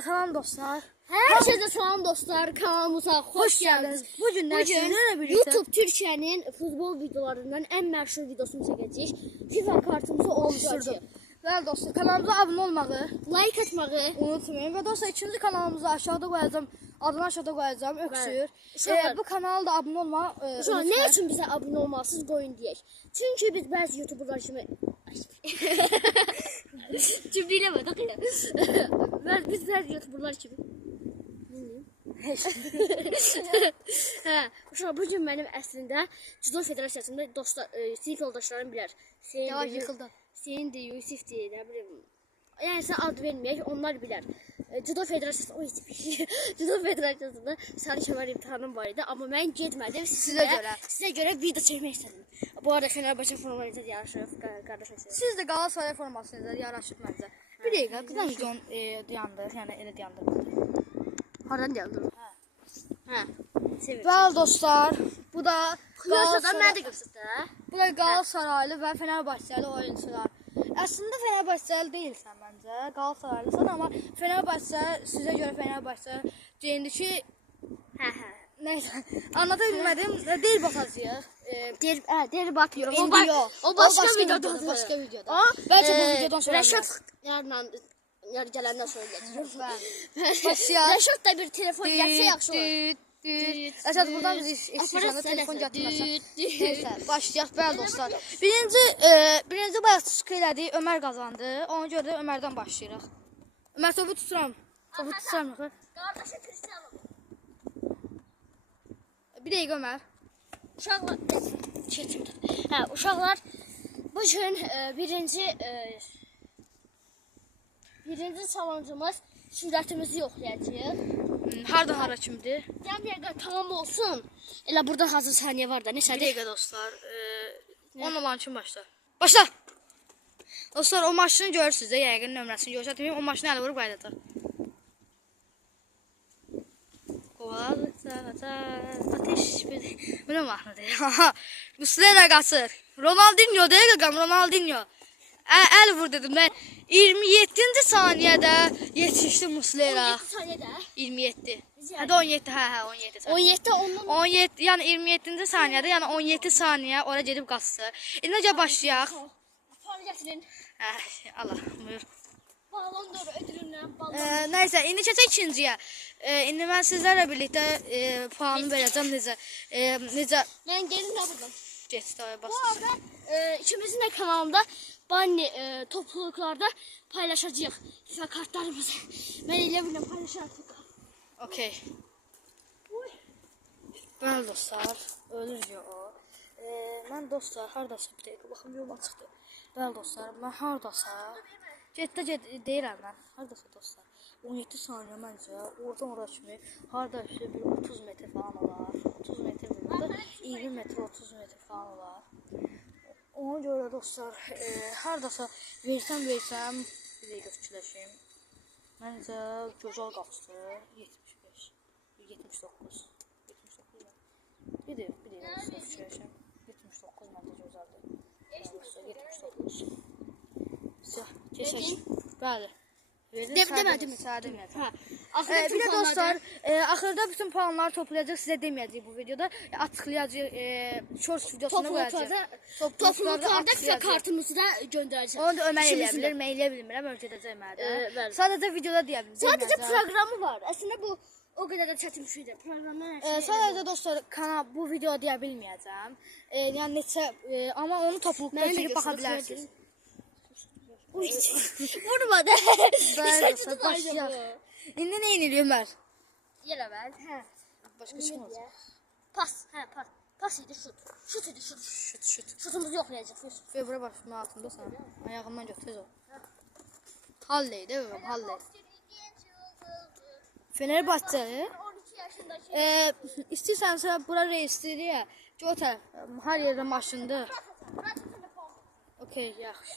salam dostlar. Herkese salam dostlar, kanalımıza hoş geldiniz. Bugün YouTube Türkiye'nin futbol videolarından en meşhur videosunu çekeceğiz. FIFA kartımızı oluşturduk. Bəli dostlar, kanalımıza abone olmağı, Like atmağı unutmayın. Ve dostlar ikinci kanalımızı aşağıda koyacağım. Adını aşağıda koyacağım. Öksür. Bu kanalda abone olma. Ne için bize abone olmalısınız koyun diyek. Çünkü biz bazı YouTuberlar kimi... Cümleyle ya. Biz bazı YouTuberlar kimi... Bugün benim əslində Judo Federasiyasında dostlar, sinif yoldaşlarım bilər. Senin de Yusuf de, ne bileyim. Yani sen ad vermeyək, onlar bilər. Judo Federasiyasında, Judo Federasiyasında sarı kəmər imtahanım var idi, amma mən getmədim. Sizə görə video çəkmək istədim. Bu arada Fenerbahçe formalarıyla yarışırıq, qardaşım. Siz de Galatasaray formasıyla yarışıb məncə. Bir dəqiqə, bir dənə videonu dayandır, yəni elə dayandır. Hardan geldim? Bəli dostlar, bu da Galatasaraylı və Fenerbahçeli oyuncular. Əslində Fenerbahçeli deyilsən məncə, Galatasaraylısan, amma Fenerbahçe sizə görə Fenerbahçe deyildi ki, nəysə, anlata bilmədim, deyil batacağıq. Deyil batmıyor. O başqa videoda. Bəlkə bu videodan sonra. Rəşad gələndən sonra gələcək. Başlayaq. Rəşad da bir telefon gəlsə yaxşı olur. Əsəd buradan biz istəyirsən telefon gətirməsən. Neysə, başlayaq bəli dostlar. Birinci bayaq çıxı elədik, Ömər qazandı. Ona görə də Ömərdən başlayırıq. Ömər topu tuturam. Qardaşı Cristiano. Bir dəqiqə Ömər. Uşaqlar bugün birinci challenge'ımız sürətimizi yoxlayacağıq. Hardan hara kimdir? Yəni tamam olsun. Elə burada hazır saniyə var da, neçədir? Bir dəqiqə dostlar. 10 olan kim başlar? Başla! Dostlar, o maşını görürsünüz də, yəqin nömrəsini göstərməyim. O maşını ələ vurub qayıdacaq. Ateş bir... Bu nə mahnıdır? Muslera qaçır. Ronaldinho deyil qaqam, Ronaldinho. Əl vur dedim mən. 27-ci saniyədə yetişdi Muslera. 17 saniyədə? 27. Hədə 17, 17 saniyə. 17, yəni 27-ci saniyədə, yəni 17 saniyə ora gedib qaçdı. İndi necə başlayaq? Falan gətirin. Allah, buyur. Balon doğru ödülündən balon. Nəysə, indi keçək ikinciyə. İndi mən sizlərlə birlikdə puanı verəcəm necə. Mən gelin nə buradan? Get, davay bas. Bu arada ikimizin də kanalında Banni topluluklarda paylaşacağıq FIFA kartlarımızı. Mən elə biləm paylaşacağıq. Okey. Bəli dostlar, ölür ya o. Mən dostlar, hardasa bir dəqiqə, baxım yoldan çıxdı. Bəli dostlar, mən hardasa, deyirəm mən, hardasa dostlar, 17 saniyə məncə, oradan ora kimi, hardasa bir 30 metr falan olar, 30 metr burada, 20 metr, 30 metr falan olar. Ona görə dostlar, hardasa versəm, bir dəqiqə fikirləşim, məncə gözəl qaçdı, 75, 79, bir dəqiqə fikirləşim, 79 məncə gözəldir, 79. Keçək. Bəli. Demədim. Bir də dostlar, axırda bütün puanları toplayacaq, sizə deməyəcəyik bu videoda. Açıqlayacaq, shorts videosunu qoyacaq. Topluluklarda FIFA kartımızı da göndərəcək. Onu da Ömər eləyə bilir, mən eləyə bilmirəm, ölkədəcək mənə. Sadəcə videoda deyə bilmirəm. Sadəcə proqramı var. Əslində bu o qədər də çətin bir şeydir. Proqramdan hər şey. Sadəcə dostlar, bu videoda deyə bilməyəcəm. Yəni neçə, amma onu toplulukda girib baxa bilərsiniz. Vurmadı. Bəli, başlayaq. İndi nə edirik Ömər? Yerə ver. Başqa çıxmaz. Pas, pas. Pas idi, şut. Şut idi, şut. Şutumuzu yoxlayacaq. Bura bax, bunun altındasan. Ayağından götür o. Halley də ömrüm, Halley. Fenerbahçeli. 12 yaşındakı. İstəyirsənsə bura reisdir ya. Ki o tərəf, hər yerdə maşındır. Okey, yaxşı.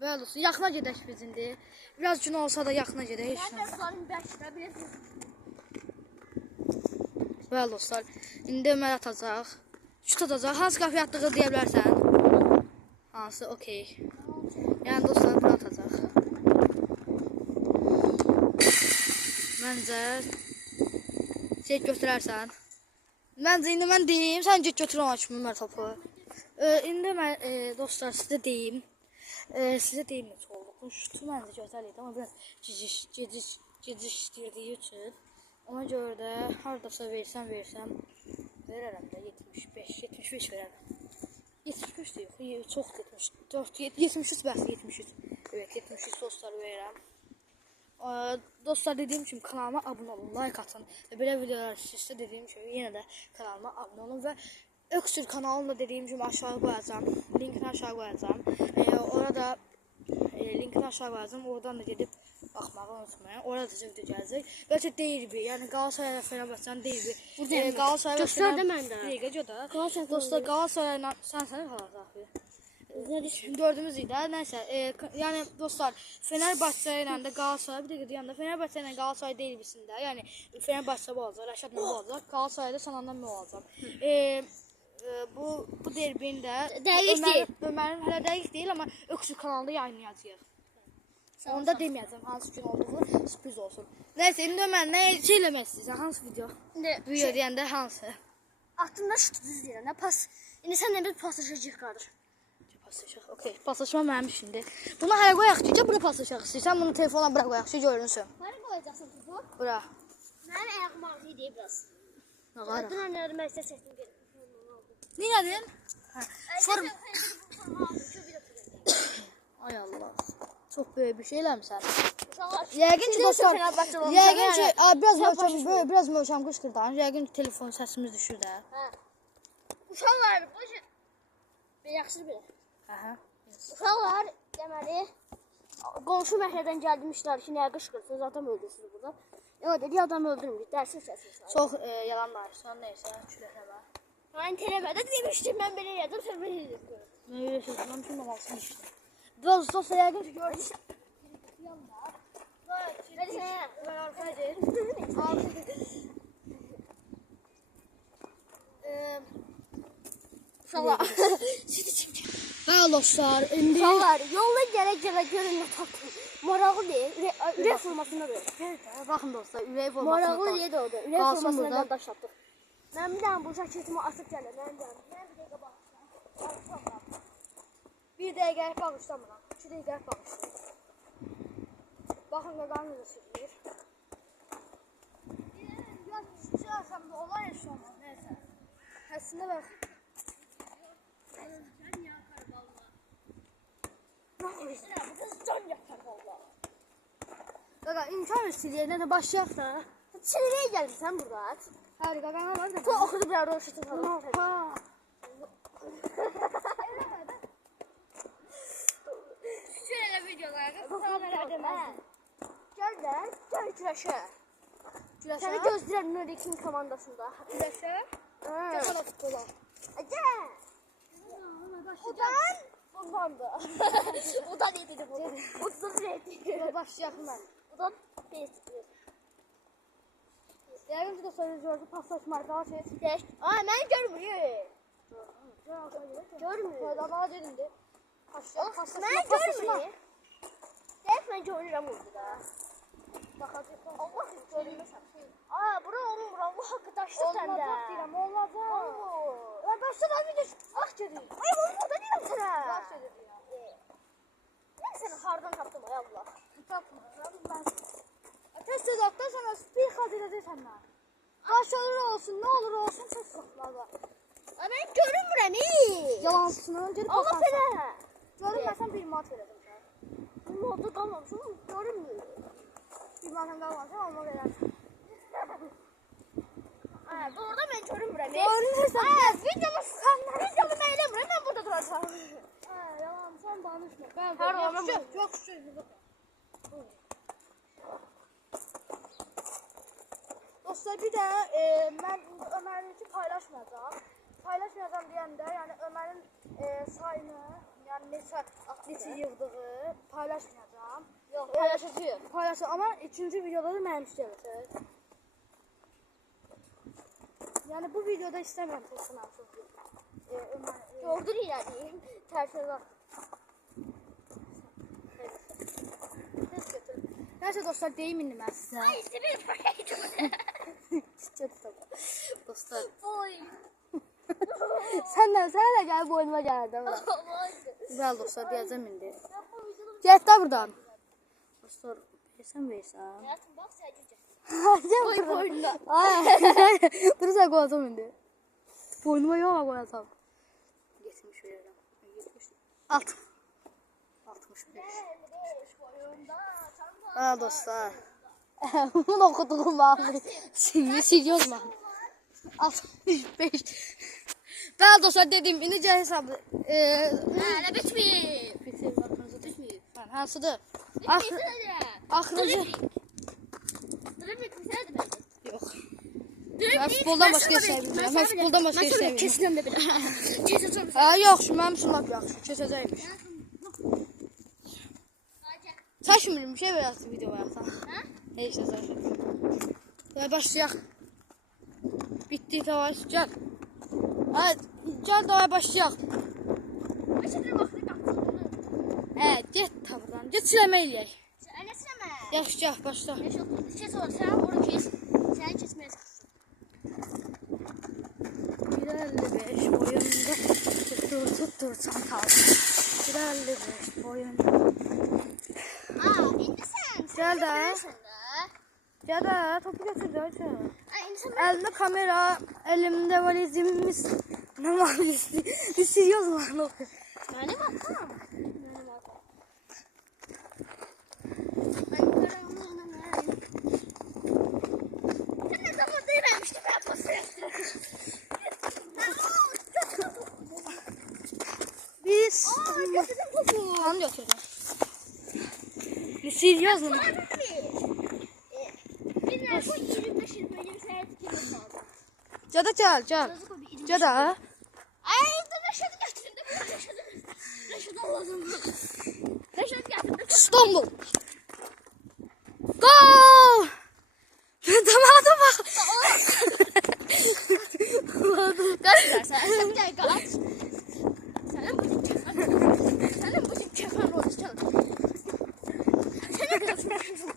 Bəli olsun, yaxına gedək biz indi. Biraz gün olsa da yaxına gedək. Bəli dostlar, indi Ömər atacaq. Şut atacaq. Hansı qapıya atdığı deyə bilərsən? Hansı, okey. Yəni dostlar, bura atacaq. Məncə şey götürərsən. Məncə indi mən deyim, sən get götür ona kimi Ömər topu. İndi mən dostlar sizə deyim. Sizə deyim necə oldu. Bu şutu məncə gözəl idi, amma biraz gecikdirdiyi üçün. Ona görə də hardasa versəm verərəm də 75 verərəm. 75 deyil, çox 73 bəs 73. Evet, 73 dostlar verirəm. Dostlar dediyim kimi kanalıma abunə olun, like atın. Belə videolar sizə dediyim kimi yenə də kanalıma abunə olun və Öksür kanalını da dediyim kimi aşağı qoyacağam. Linkini aşağı qoyacağım. Orada linkini aşağı qoyacağım. Oradan da gedib baxmağı unutmayın. Orada da video gələcək. Bəlkə derbi, yəni Galatasaray və Fenerbahçenin derbi. Galatasaray və Fenerbahçe. Dostlar Galatasarayla sən qalacaq. Dördümüz idi. Nəysə, yəni dostlar Fenerbahçe ilə də Galatasaray bir də deyəndə Fenerbahçe ilə Galatasaray derbisində, yəni Fenerbahçe bu olacaq, Rəşad nə olacaq, Galatasarayda Sanandan nə olacaq. Bu derbinin də Ömərin hələ dəqiq deyil, amma Öksür kanalında yayınlayacağıq. Onu da deməyəcəm hansı gün olduğu sürpriz olsun. Nəysə, indi Ömər nə şey eləmək istəyirsən? Hansı video? Video deyəndə hansı? Aklımda şut düz deyirəm də pas. İndi sən bir paslaşacaq qardır. Paslaşaq. Okay, paslaşma mənim işimdir. Bunu hələ qoyaq ki, bura paslaşaq istəyirsən, bunu telefonla bura qoyaq ki, görünsün. Hara qoyacaqsan topu? Bura. Mənim ayağım ağrıyır deyə biraz. Nə qaraq? Dünənləri mən sizə çəkdim gəlin. Nə dedin? Form. Ay Allah. Çox böyük bir şey eləmisən. Yəqin ki dostlar, yəqin ki biraz möhkəm qışqırdan, yəqin ki telefon səsimiz düşür də. Hə. Uşaqlar, bu yaxşı belə. Hə. Uşaqlar, deməli qonşu məhəllədən gəlmişlər ki, nəyə qışqırırsınız, adam öldürsünüz burada. Yox, dedi adam öldürmür, dərsiz səsiniz. Çox yalan danışsan, neysə, küləkləmə. Mən telemədə demişdim, mən belə yedim, sən belə yedim. Nə elə sözüm, mən kim olmalısın işte. Dostlar, yəqin ki gördünüz. Uşaqlar, Bəli dostlar, indi uşaqlar, yolda gələ görün nə tatlı. Maraqlı deyil, ürək formasında deyil. baxın dostlar, ürək formasında. Maraqlı deyil də orada, ürək formasında qardaş tapdıq. Mən bir dənə bu şəkilimi açıb gəlir, mən bir dəqiqə baxacağım. Bir dəqiqə bağışlamıram, 2 dəqiqə bağışlayıram. Baxın qaqanı da sürülür. Yazmışsam da olar ya şu an, neyse. Əslində bax. Sən ya karbalına. Nə qoyursun? Bu kız can yapar valla. Qaqa, imkan istəyir, nə də başlayaq da. Çinliyə gəlmişsən burada. Həri, qaqana var da. Tu oxudu bir ara roşetin alın. Ha. Şöyle videolara kamera demez. Gel də, gəl güləşə. Səni gözləyirəm Nurikin komandasında. Güləşə? Gəl ona futbola. Gəl. Utandı. Utan ne dedi bu? Utan ne dedi? Başlayaq mən. Utan ne dedi? Yəqin ki də söyləyəcəkdi, paslaşma arkadaş. Geç. Aa, mən görmürüm. Görmürüm. Adama dedimdi. Mən görmürüm. Deyək, mən görürəm orada da. Baxacaq. Allah görmürəm. Aa, bura olmur. Allah haqqı daşdı səndə. Olacaq deyirəm, olacaq. Olmur. Lan başladan bir də vaxt gedir. Ay, olmur da deyirəm sənə. Vaxt gedir ya. Mən səni hardan tapdım, ay Allah. Tapmıram mən. Tez atda sana bir xat edəcək səndən. Başarılı olsun, nə olur olsun, tez saxladı. Mən görünmürəm. Yalansın, gedib Allah baxarsan. belə. Görünməsən bir mat verəcəm sənə. Bunun orada qalmamışım, görünmür. Bir matın qalmasan, onu verərsən. Burada mən görünmürəm. Görünürsən. Videomu mən eləmirəm, mən burada duracağım. Yalansan danışma. Ben Hər zaman çok şükür. Dostlar bir də mən Ömərinki paylaşmayacağım. Paylaşmayacağım deyəndə, yəni Ömərin sayını, yəni neçə yığdığı paylaşmayacağım. Yox, paylaşacağım. Paylaşacağım, amma ikinci videoda da mənim istəyəcək. Yəni bu videoda istəmirəm tezdən çox. Gördür yəni. Tərsinə. Tez götür. Neyse dostlar deyim indi mən sizə. Ay işte benim parayım. Dostlar. Oy. Senden gel boynuma geldi. Güzel dostlar diyeceğim indi. Get de buradan. Dostlar sen versen. Hayatım bak sen güzel. Oy boynuna. Dur sen koyacağım indi. Boynuma yola koyacağım. Getirmiş veriyorum. 65. Ha dostlar. Bunu okuduğum bağlı. Şimdi siliyoruz mu? 65. Ben dostlar dedim indi hesabı. Hala bitmiyor. Bitmiyor. Hansıdır? Bitmiyor. Axırıncı. Driblik bitmedi bence. Yox. Ben futboldan başqa şey bilmirəm. Ben futboldan başqa şey bilmirəm. Kesinlikle de bile. Kesinlikle. Ha yaxşı, mənim üçün lap yaxşı. Keçəcəkmiş. Çəkmirim, şey verəsin video bayaqdan. Ha? Heç nə çəkmir. Ya başlayaq. Bitti, tamam, gel. Hadi, gel daha başlayaq. Başladır bakın kapatın. Get tabudan. Get siləmə eləyək. Anne sinema. Yaxşı, gel, başla. Ya şu şey sor sen onu kes. Sen kesmeye çalışsın. 1.55 boyunda tuttur çantalı. 1.55 boyunda. İndi sen. Gel de. Görürsün de. Gel de, topu götürəcək. Indi sen Elimde kamera, elimde valizimiz. Ne valizi? Bir seriyoz var. yani bak tamam. Yani bak. Ben karanlığına sen ne zaman değmemiştin ben pasaya. Biz... Götürdüm topu. Tam götürdüm. Bir seriyoz mu? Bilmem bu 25 yıl böyle bir seyahat etmemiz lazım. Cada gel, gel. Cada. Ay dur Reşat'ı getirdim. Reşat'ı lazım. Reşat getirdim. İstanbul. Gol! Tamam bak. Kaç sen? Sen gel kaç. Senin bu kefen. Senin bu kefen olacak. Senin kaçıyorsun.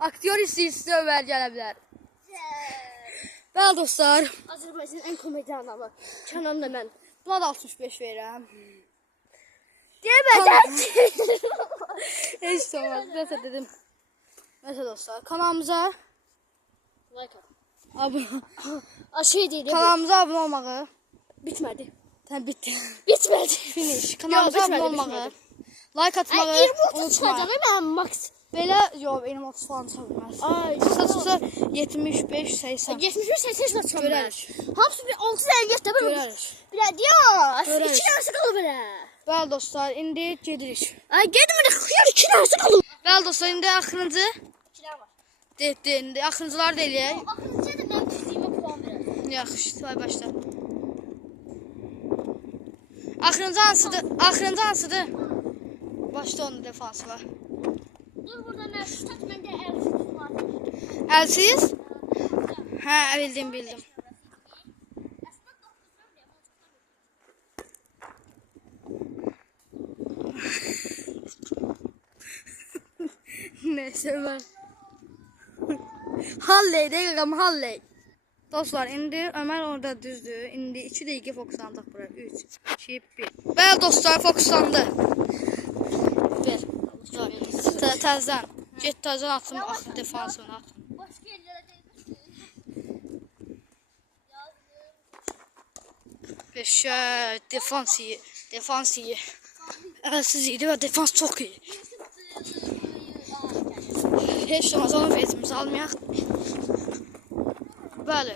Aktyor istəyirsə Ömər gələ bilər. Bəli dostlar. Azərbaycanın ən komedi adamı. Kənanla mən. Buna da 65 verirəm. Demədən. Heç olmaz. Nəsə dedim. Nəsə dostlar. Kanalımıza Like at. abunə. Şey değil. Kanalımıza abunə olmağı. Bitmedi. Sən bitdi. Bitmedi. Finish. Kanalımıza abunə olmağı. Like atmağı 20-30 çıkacağım unutmayın. ben max. Belə yox, benim 30 falan çıxa bilməz. Ay. Qısa 75, 80. 75 80 çıkacağım. Görərik. Hamısı bir 650 de böyle. Görərik. Bile diyor. Görərik. 2 tanesi kalır bile. Bəli dostlar, indi gedirik. Ay gelmedi. Xiyar 2 tanesi kalır. Bəli dostlar, indi axırıncı. 2 tane var. Detdi, indi axırıncıları da eləyək. Akıllıca da benim fiziğime puan verir. Yaxşı, vay başla. Axırıncı hansıdır? Axırıncı hansıdır? Başda onun defansı var. Dur burada ben şu takımda el var. Əlsiz? Hə, bildim. Neyse ben. Halley deyirəm, Halley. Dostlar, indi Ömer orada düzdür. İndi 2 dəqiqə fokuslandıq bura. 3, 2, 1. Bəli dostlar, fokuslandı. Ver. Təzdən. Get təzdən atım, axı defansını at. Başka yerlere değil. Beşə, defans iyi. Əlsiz idi və defans çox iyi. Heç olmaz, onu feyzimizi almayaq. Bəli,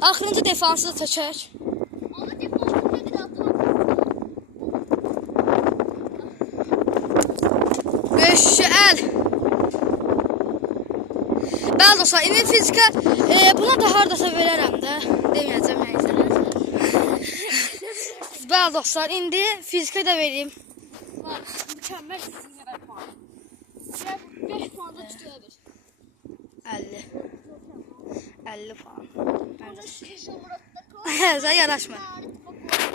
axırıncı defansı çəkək. Ama defansın ne kadar attılar. 5 əl. Bəli dostlar, indi fizika buna da hardasa verərəm də. Deməyəcəm nəysə. Bəli dostlar, indi fizika da vereyim. Var. Mükemmel fiziğine ver puan. 5 puanda tutuyor bir. 50. 50 falan. Sen yanaşma.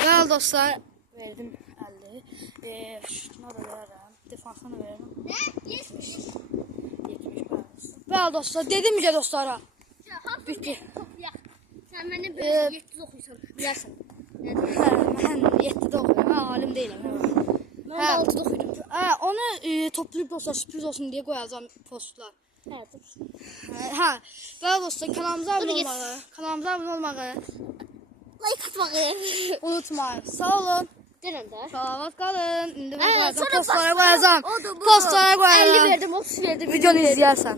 Bəli dostlar, verdim 50. Şuna da verərəm. Defansına da verərəm. 70 bəli dostlar, dedim ki dostlara. Bitti. Sen benden böyle 700 okuyorsan bilərsən. Mən 7-də oxuyuram, mən alim deyiləm. Ben 6'da okuyordum. Onu toplayıb dostlar sürpriz olsun deyə qoyacağam postlar. Evet. Bəli dostlar, kanalımıza abunə olmağı Like atmağı. unutmayın. Sağ olun. Denən də. Salamat qalın. İndi Evet, bu sonra postlara postlara- qoyacağım. O da bu. Postlara 50 qoyacağım. verdim, 30 verdim. Videonu izləyərsən.